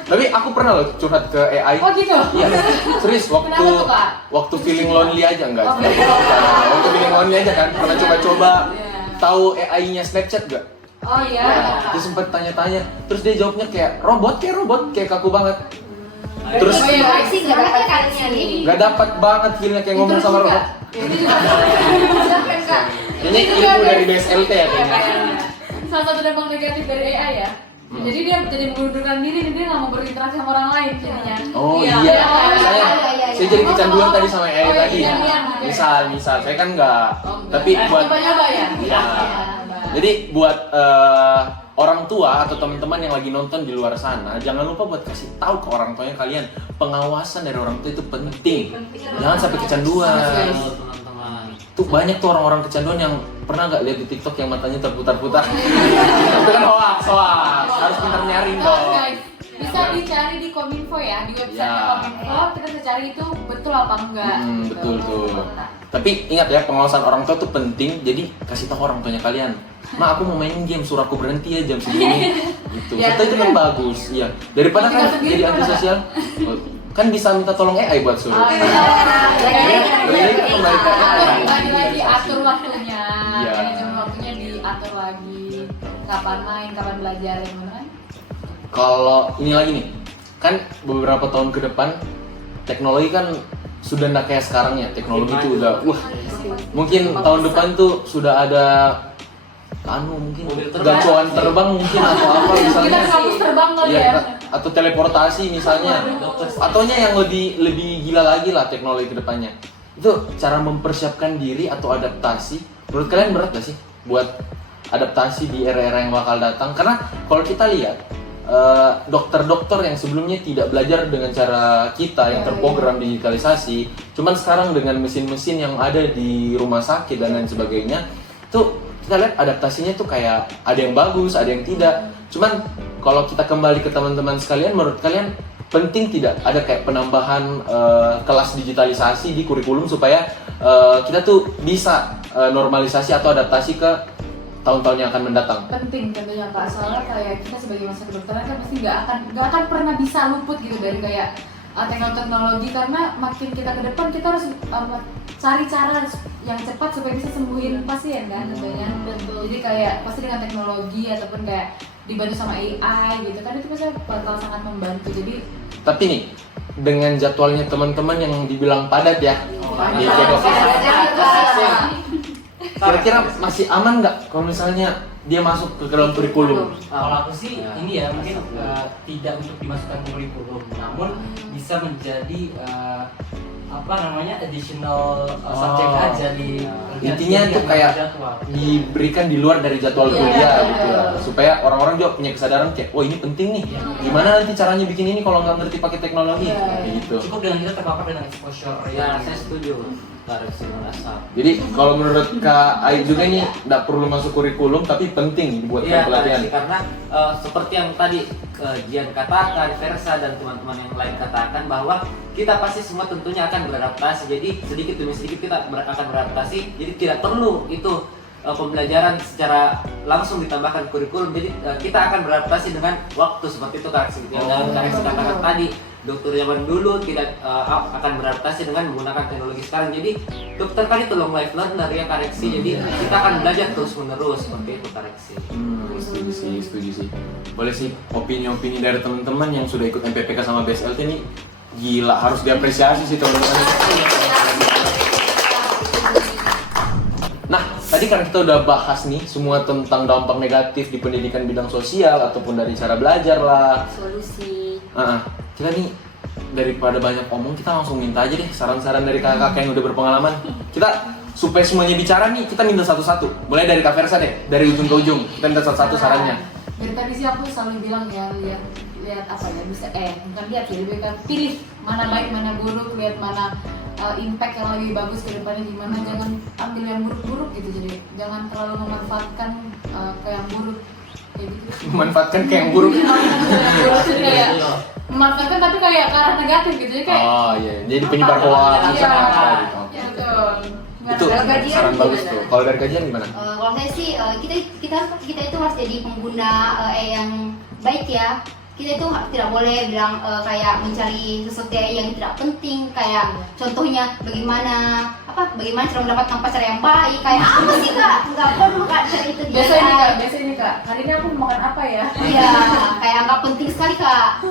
Tapi aku pernah loh curhat ke AI. Oh gitu. Iya, serius Kenapa tuh, Kak? waktu feeling lonely aja enggak? Oh, Waktu feeling lonely aja kan, pernah coba-coba. Tahu AI-nya Snapchat gak? Oh iya. Dia sempet tanya-tanya, terus dia jawabnya kayak robot, kayak kaku banget. Terus Oh iya, sih nggak dapat kayaknya nih. nggak dapat banget feelnya kayak ngomong sama robot. Itu juga. Kak. Ini ilmu dari BSLT ya kayaknya. Salah satu dampak negatif dari AI ya. Jadi dia jadi mengundurkan diri dan dia nggak mau berinteraksi sama orang lain jadinya. Oh Iya. iya, Iya. saya jadi kecanduan tadi sama AI Oh, iya, tadi. iya. Misal, saya kan nggak, tapi buat Nyoba-nyoba ya. Iya. Jadi buat orang tua atau teman-teman yang lagi nonton di luar sana, jangan lupa buat kasih tahu ke orang tuanya kalian, pengawasan dari orang tua itu penting. Jangan sampai kecanduan. Teman-teman. Tuh banyak tuh orang-orang kecanduan yang pernah nggak lihat di TikTok yang matanya terputar-putar. Itu kan hoax. Harus pintar nyari Oh, dong. guys, bisa dicari di Kominfo ya, di website Ya. Kominfo kita bisa cari itu betul apa enggak. Gitu. Betul tuh. Tapi ingat ya, pengawasan orang tua tuh penting. Jadi kasih tahu orang tuanya kalian, "Ma, aku mau main game, suruh aku berhenti ya jam segini." Gitu. Ya, Serta itu kan bagus, iya. Daripada Tinggal kan sendiri jadi gimana, antisosial. Kan bisa minta tolong AI buat suruh. Oh, iya. Lagi-lagi atur waktunya, Iya. manajemen waktunya diatur lagi. Kapan main, kapan belajar, yang mana kan? Kalau ini lagi nih, kan beberapa tahun ke depan teknologi kan sudah nggak kayak sekarang ya. Teknologi itu udah, mungkin tahun depan tuh sudah ada mungkin Mobil terbang. gacuan terbang mungkin atau apa Kita misalnya. kampus terbang kali Iya, ya. atau teleportasi misalnya. Ataunya yang lebih gila lagi lah teknologi ke depannya. Itu cara mempersiapkan diri atau adaptasi. Menurut kalian berat gak sih buat adaptasi di era-era yang bakal datang? Karena kalau kita lihat dokter-dokter yang sebelumnya tidak belajar dengan cara kita yang terprogram digitalisasi, cuman sekarang dengan mesin-mesin yang ada di rumah sakit dan lain sebagainya, tuh kita lihat adaptasinya tuh kayak ada yang bagus, ada yang tidak. Cuman kalau kita kembali ke teman-teman sekalian, menurut kalian penting tidak ada kayak penambahan kelas digitalisasi di kurikulum supaya kita tuh bisa normalisasi atau adaptasi ke tahun-tahun yang akan mendatang? Penting tentunya Kak, soalnya kayak kita sebagai mahasiswa kedokteran kan pasti nggak akan pernah bisa luput gitu dari kayak teknologi, karena makin kita ke depan kita harus cari cara yang cepat supaya bisa sembuhin pasien kan tentunya. Jadi kayak pasti dengan teknologi ataupun kayak dibantu sama AI gitu kan, itu pasti bakal sangat membantu. Jadi Tapi nih, dengan jadwalnya teman-teman yang dibilang padat ya, di kedokteran, kira-kira masih aman nggak kalau misalnya dia masuk ke dalam kurikulum? Kalau aku sih ini ya mungkin tidak untuk dimasukkan ke kurikulum, namun bisa menjadi additional subjek aja di intinya itu kayak diberikan di luar dari jadwal kuliah gitu ya, supaya orang-orang juga punya kesadaran kayak, oh ini penting nih, gimana nanti caranya bikin ini kalau nggak ngerti pakai teknologi, gitu. Cukup dengan kita terpapar dengan exposure. Ya, saya setuju. Koreksi merasa. Jadi kalau menurut Kak Ai juga ini nggak perlu masuk kurikulum tapi penting dibuatkan pelatihan. Karena seperti yang tadi Jian katakan, Versa dan teman-teman yang lain katakan bahwa kita pasti semua tentunya akan beradaptasi. Jadi sedikit demi sedikit kita akan beradaptasi. Jadi tidak perlu itu pembelajaran secara langsung ditambahkan kurikulum. Jadi kita akan beradaptasi dengan waktu seperti itu Kak. Yang Kak katakan tadi, dokter zaman dulu tidak akan beradaptasi dengan menggunakan teknologi sekarang. Jadi dokter kan itu long life learner ya koreksi. Jadi kita akan belajar terus menerus seperti itu koreksi. Setuju sih. Boleh sih opini-opini dari teman-teman yang sudah ikut MPPK sama BSLT ini gila, harus diapresiasi sih teman-teman. Nah, tadi kan kita udah bahas nih semua tentang dampak negatif di pendidikan bidang sosial ataupun dari cara belajar lah. Solusi. Kita nih daripada banyak omong, kita langsung minta aja deh saran-saran dari kakak-kakak yang udah berpengalaman. Kita supaya semuanya bicara nih, kita minta satu-satu. Mulai dari Kak Versa deh, dari ujung ke ujung. Kita minta satu-satu sarannya. Dari tadi sih aku selalu bilang ya, lihat apa ya, bisa bukan lihat ya, lebih kan pilih mana baik mana buruk, lihat mana impact yang lebih bagus ke depannya gimana. Jangan ambil yang buruk-buruk gitu, jadi jangan terlalu memanfaatkan ke yang buruk kayak gitu. Memanfaatkan kayak yang buruk. Jadi kayak memanfaatkan tapi kayak ke arah negatif gitu, jadi kayak jadi penyebar hoax iya, gitu. betul. Itu saran bagus tuh. Kalau dari kajian gimana? Kalau saya sih kita itu harus jadi pengguna yang baik ya. Kita itu tidak boleh bilang kayak mencari sesuatu yang tidak penting, kayak contohnya bagaimana cara mendapatkan pacar yang baik, kayak apa sih Kak? Nggak perlu Kak cari itu dia. Biasa ini Kak, hari ini aku mau makan apa ya? Iya, kayak nggak penting sekali Kak.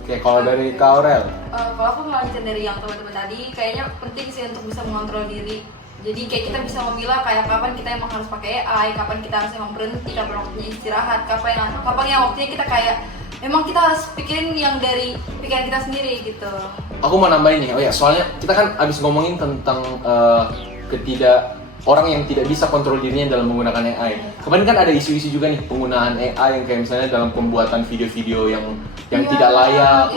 Oke, kalau dari Kak Aurel? Kalau aku melanjutkan dari yang teman-teman tadi, kayaknya penting sih untuk bisa mengontrol diri. Jadi kayak kita bisa memilah kayak kapan kita emang harus pakai AI, kapan kita harus emang berhenti, kapan waktunya istirahat, kapan yang waktunya kita kayak memang kita harus pikirin yang dari pikiran kita sendiri gitu. Aku mau nambahin nih, soalnya kita kan abis ngomongin tentang orang yang tidak bisa kontrol dirinya dalam menggunakan AI. Kemarin kan ada isu-isu juga nih penggunaan AI yang kayak misalnya dalam pembuatan video-video yang tidak layak.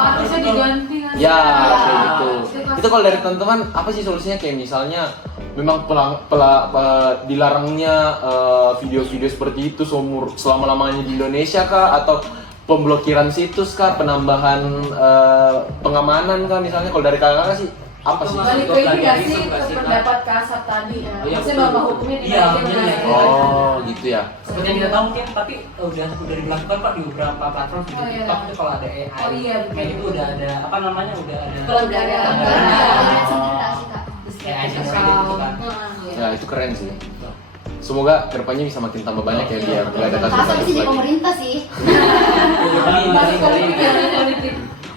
Artisnya diganti kan? Ya, kayak gitu. Itu kalau dari teman-teman apa sih solusinya? Kayak misalnya memang dilarangnya video-video seperti itu selama-lamanya di Indonesia kah? Atau pemblokiran situs kah? Penambahan pengamanan kah? Misalnya kalau dari kakak sih apa sih? Balik ke ini nggak sih ke pendapat Kak Asap tadi ya? Maksudnya bahwa hukumnya dibalikin. Oh gitu ya. Seperti yang kita tahu mungkin, tapi udah dilakukan Pak di beberapa platform seperti TikTok itu kalau ada AI. Kayak itu udah ada AI generated gitu kan. Ya itu keren sih. Semoga kedepannya bisa makin tambah banyak ya biar nggak ada Asal kasus-kasus sih di lagi. pemerintah sih.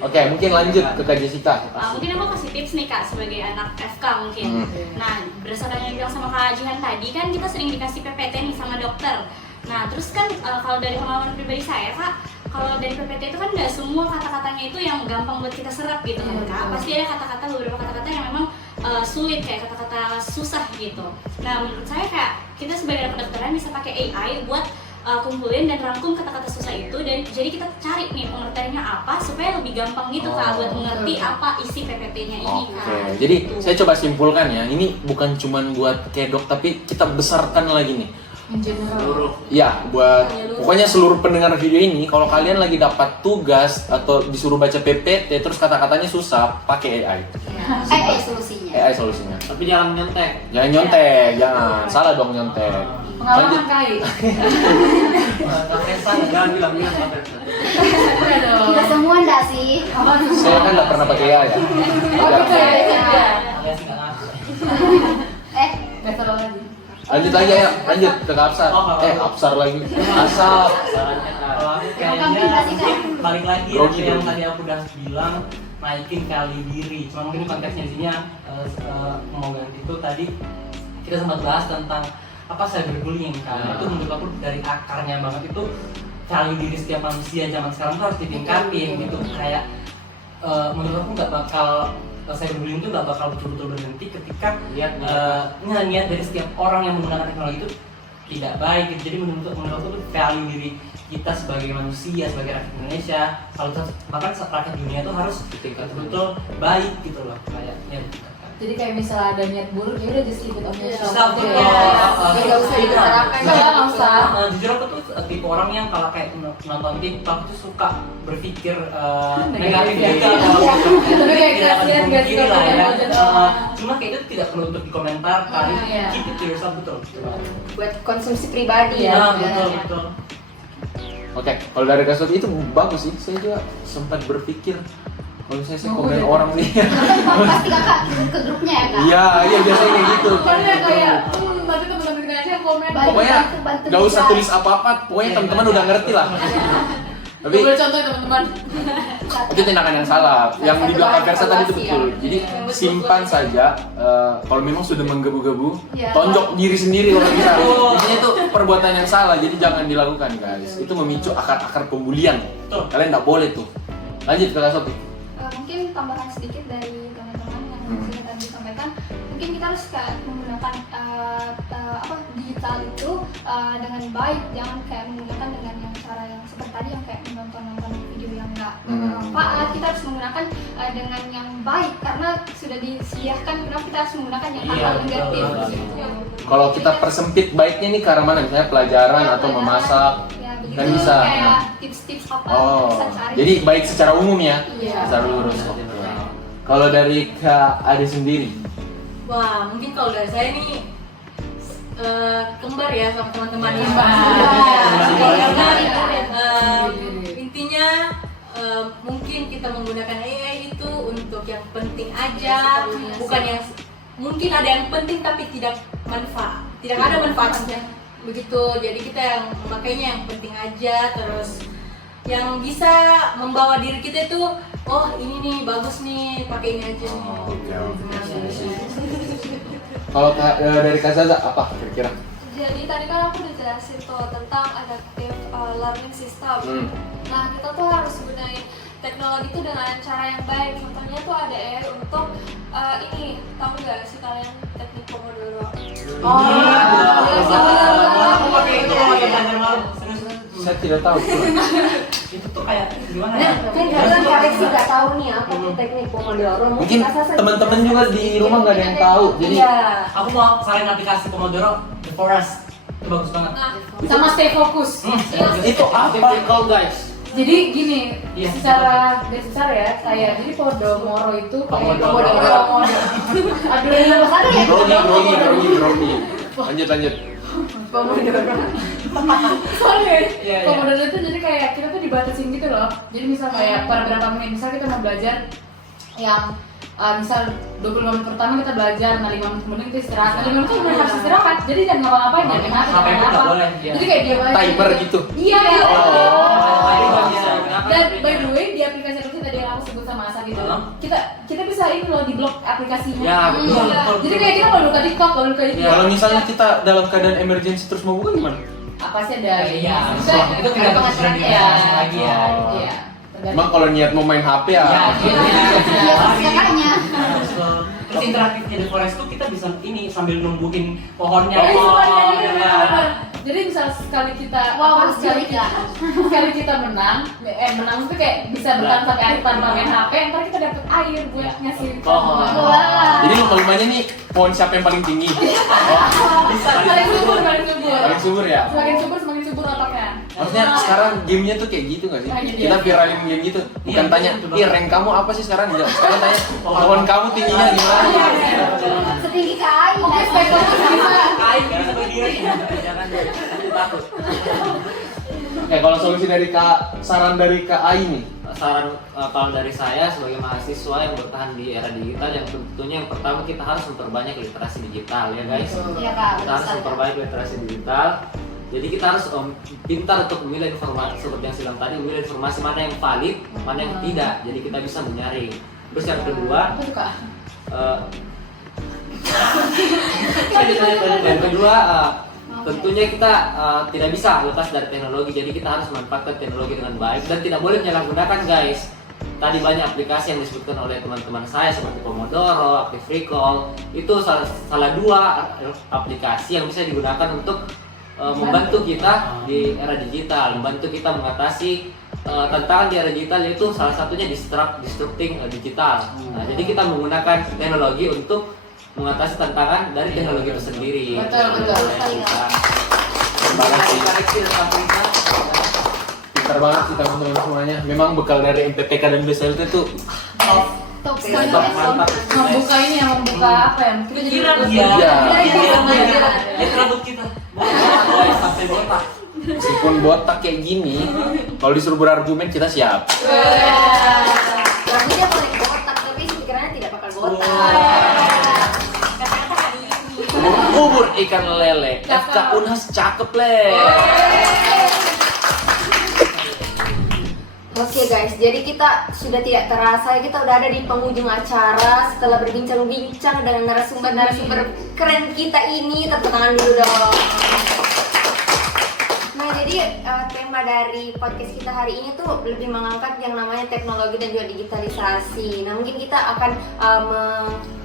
Oke, mungkin lanjut ke Kak Jessica. Mungkin aku kasih tips nih Kak sebagai anak FK mungkin. Nah, berdasarkan yang bilang sama Kak Jihan tadi kan kita sering dikasih PPT nih sama dokter. Nah, terus kan kalau dari pengalaman pribadi saya Kak, kalau dari PPT itu kan nggak semua kata-katanya itu yang gampang buat kita serap gitu kan Kak. Pasti ada beberapa kata-kata yang memang sulit, kayak kata-kata susah gitu. Nah, menurut saya kayak kita sebagai anak kedokteran bisa pakai AI buat kumpulin dan rangkum kata-kata susah itu, dan jadi kita cari nih pengertiannya apa supaya lebih gampang gitu Kak buat mengerti apa isi PPT-nya ini Kak. Oke, jadi saya coba simpulkan ya, ini bukan cuma buat kedok tapi kita besarkan lagi nih. Seluruh. Ya, pokoknya seluruh pendengar video ini, kalau kalian lagi dapat tugas atau disuruh baca PPT terus kata-katanya susah, pakai AI. AI solusinya. AI solusinya. Tapi jangan nyontek. Jangan nyontek, jangan. Salah dong nyontek. Pengalaman Kai. Jangan bilang Kak Versa. Tidak semua enggak sih. Saya kan nggak pernah pakai AI ya. Nggak salah lagi. Lanjut lagi ya, lanjut ke Kak Absar. Absar lagi. Asap. Kalau aku kayaknya balik lagi yang tadi aku udah bilang, naikin kali diri. Cuma mungkin konteksnya di sini mau ganti itu tadi kita sempat bahas tentang cyberbullying kan. Itu menurut aku dari akarnya banget itu value diri setiap manusia zaman sekarang tuh harus ditingkatin gitu. Kayak menurut aku nggak bakal cyberbullying itu nggak bakal betul-betul berhenti ketika niat dari setiap orang yang menggunakan teknologi itu tidak baik gitu. Jadi menurut aku tuh value diri kita sebagai manusia, sebagai rakyat Indonesia, bahkan rakyat dunia itu harus betul-betul baik gitu loh kayaknya. Jadi kayak misalnya ada niat buruk, ya udah just keep it on yourself. Nggak usah dibicarakan. Nggak usah. Jujur aku tuh tipe orang yang kalau kayak nonton TikTok tuh suka berpikir negatif juga. Tapi kayak kasihan gak sih lah ya. kalau Cuma kayak itu tidak perlu untuk dikomentarkan. Keep it to yourself, betul. Buat konsumsi pribadi Ya, ya. betul. Oke, kalau dari kasus itu bagus sih. Saya juga sempat berpikir kalau saya komen orang nih. Pasti kakak ke grupnya ya kak? Iya biasanya kayak gitu. Soalnya kayak, tapi teman-teman kita aja komen. Pokoknya nggak usah tulis apa-apa, pokoknya teman-teman udah ngerti lah. Tapi Coba contoh teman-teman. itu tindakan yang salah. Yang dibilang Kak Versa tadi itu betul. Jadi simpan saja. Kalau memang sudah menggebu-gebu, tonjok diri sendiri kalau bisa. Intinya itu perbuatan yang salah, jadi jangan dilakukan guys. Itu memicu akar-akar pembulian. Kalian nggak boleh tuh. Lanjut Kak Sophie. Mungkin tambahan sedikit dari teman-teman yang sudah tadi sampaikan, mungkin kita harus menggunakan digital itu dengan baik, jangan kayak menggunakan dengan yang cara yang seperti tadi yang kayak menonton video yang nggak bermanfaat. Kita harus menggunakan dengan yang baik karena sudah disediakan, kenapa kita harus menggunakan yang hal negatif. Kalau kita persempit baiknya nih ke arah mana? Misalnya pelajaran atau memasak. Kan bisa. Kayak tips-tips apa bisa cari. Jadi baik secara umum ya, Iya. secara lurus. Kalau dari Kak Ade sendiri, Wah, mungkin kalau dari saya nih kembar ya sama teman-teman yang intinya mungkin kita menggunakan AI itu untuk yang penting aja, bukan yang mungkin ada yang penting tapi tidak ada manfaatnya begitu. Jadi kita yang memakainya yang penting aja, terus yang bisa membawa diri kita itu ini nih bagus nih, pakai ini aja nih. Kalau dari Kak Zaza apa kira-kira? Jadi tadi kan aku udah jelasin tuh tentang adaptive learning system. Nah kita tuh harus gunain teknologi itu dengan cara yang baik. Contohnya tuh ada AI untuk ini, tahu nggak sih kalian teknik Pomodoro? Aku pakai itu kalau lagi belajar malam. Saya tidak tahu. Itu tuh kayak gimana? Kan kalian koreksi nggak tahu nih apa tuh teknik Pomodoro. Mungkin teman-teman juga di rumah nggak ada yang tahu. Jadi Aku mau saranin aplikasi Pomodoro, The Forest. Itu bagus banget. Sama stay fokus. itu apa kalau guys? Jadi gini, Iya. secara garis besar ya, kayak jadi Pomodoro itu kayak Pomodoro. Aduh, ini apa ya? Grogi. Lanjut. Pomodoro. Soalnya Iya. Pomodoro itu jadi kayak kita tuh dibatasin gitu loh. Jadi misalnya kayak per berapa menit, misal kita mau belajar yang misal 25 menit pertama kita belajar, 5 menit kemudian kita istirahat. 5 menit kemudian harus istirahat. Jadi jangan ngapa-ngapain, jangan kenapa, HP pun nggak boleh, iya. Jadi kayak dia Timer gitu. Iya. Oh. Dan by the way di aplikasi itu tadi yang aku sebut sama Asa gitu, kita bisa ini loh di blok aplikasinya. Ya, betul. Jadi kayak kita mau buka TikTok, mau buka ini. Kalau misalnya kita dalam keadaan emergency terus mau buka gimana? Apa sih ada? Iya. Itu tidak pengaturannya bisa ya. lagi ya. Iya. Emang kalau niat mau main HP ya? Iya pasti kakaknya. Terus interaktifnya The Forest tuh kita bisa ini sambil numbuhin pohonnya. Jadi misal sekali kita Harus sekali cerita. kita menang itu kayak bisa bertahan sampai akhir tanpa main HP, ntar kita dapat air buat ngasih tanaman. Jadi lomba-lombanya nih pohon siapa yang paling tinggi? Paling subur. Paling subur ya? Semakin subur otaknya. Maksudnya sekarang gamenya tuh kayak gitu nggak sih? Hanya dia. Kita viralin game gitu. Bukan tanya, rank kamu apa sih sekarang? Sekarang tanya, pohon kamu tingginya gimana? Setinggi kain. Oke, stay fokus bisa. Kain kan sampai dia. Jangan deh, takut. Oke, kalau solusi dari saran dari Kak Ai nih. Saran kalau dari saya sebagai mahasiswa yang bertahan di era digital, yang tentunya yang pertama kita harus memperbanyak literasi digital ya guys. Iya kak. Kita harus memperbanyak literasi digital. Jadi kita harus pintar untuk memilih informasi, seperti yang silang tadi, memilih informasi mana yang valid, mana yang tidak. Jadi kita bisa menyaring. Terus yang kedua, tentunya kita tidak bisa lepas dari teknologi, jadi kita harus manfaatkan teknologi dengan baik dan tidak boleh menyalahgunakan guys. Tadi banyak aplikasi yang disebutkan oleh teman-teman saya seperti Pomodoro, Active Recall, itu salah dua aplikasi yang bisa digunakan untuk membantu kita di era digital, membantu kita mengatasi tantangan di era digital, yaitu salah satunya disrupting digital. Nah, jadi kita menggunakan teknologi untuk mengatasi tantangan dari teknologi itu sendiri. Betul. Terima kasih. Pintar banget sih teman-teman semuanya. Memang bekal dari MPPK dan BSLT tuh Top mantap. Membuka ini ya, membuka apa ya? Kita jadi Lihat rambut kita. Guys, sampai botak. Meskipun botak kayak gini, kalau disuruh berargumen kita siap. Rambutnya boleh botak, tapi pikirannya tidak bakal botak. Kata-kata hari ini. Bubur ikan lele, FK Unhas cakep le. Oke guys, jadi kita sudah tidak terasa, kita udah ada di penghujung acara setelah berbincang-bincang dengan narasumber-narasumber keren kita ini. Tepuk tangan dulu dong. Nah, jadi tema dari podcast kita hari ini tuh lebih mengangkat yang namanya teknologi dan juga digitalisasi. Nah, mungkin kita akan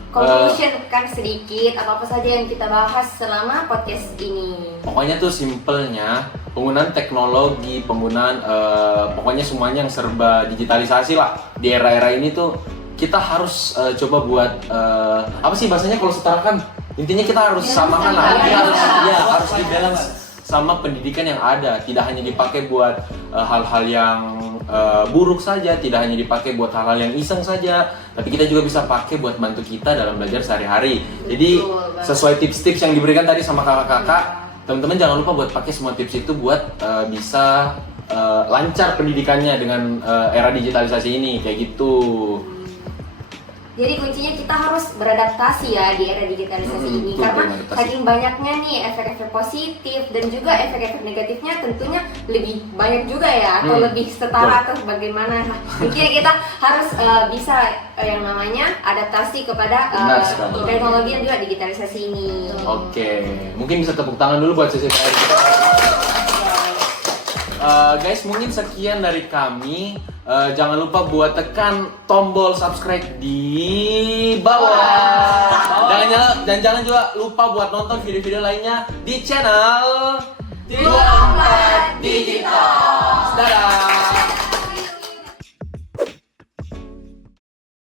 conclusion-kan sedikit apa saja yang kita bahas selama podcast ini. Pokoknya tuh simpelnya penggunaan teknologi, penggunaan pokoknya semuanya yang serba digitalisasi lah di era-era ini tuh kita harus coba buat apa sih bahasanya kalau setarakan, intinya kita harus samakan lah, kita harus dibalance sama pendidikan yang ada, tidak hanya dipakai buat hal-hal yang buruk saja, tidak hanya dipakai buat hal-hal yang iseng saja, tapi kita juga bisa pakai buat bantu kita dalam belajar sehari-hari. Jadi sesuai tips-tips yang diberikan tadi sama kakak-kakak, teman-teman jangan lupa buat pakai semua tips itu buat bisa lancar pendidikannya dengan era digitalisasi ini, kayak gitu. Jadi kuncinya kita harus beradaptasi ya di era digitalisasi ini, karena saking banyaknya nih efek-efek positif dan juga efek-efek negatifnya tentunya lebih banyak juga ya, atau lebih setara atau bagaimana. Nah, mungkin kita harus bisa yang namanya adaptasi kepada teknologi dan juga digitalisasi ini. Oke, mungkin bisa tepuk tangan dulu buat sesi PR kita. Guys, mungkin sekian dari kami. Jangan lupa buat tekan tombol subscribe di bawah. Dan jangan juga lupa buat nonton video-video lainnya di channel 24 Digital. Dadah.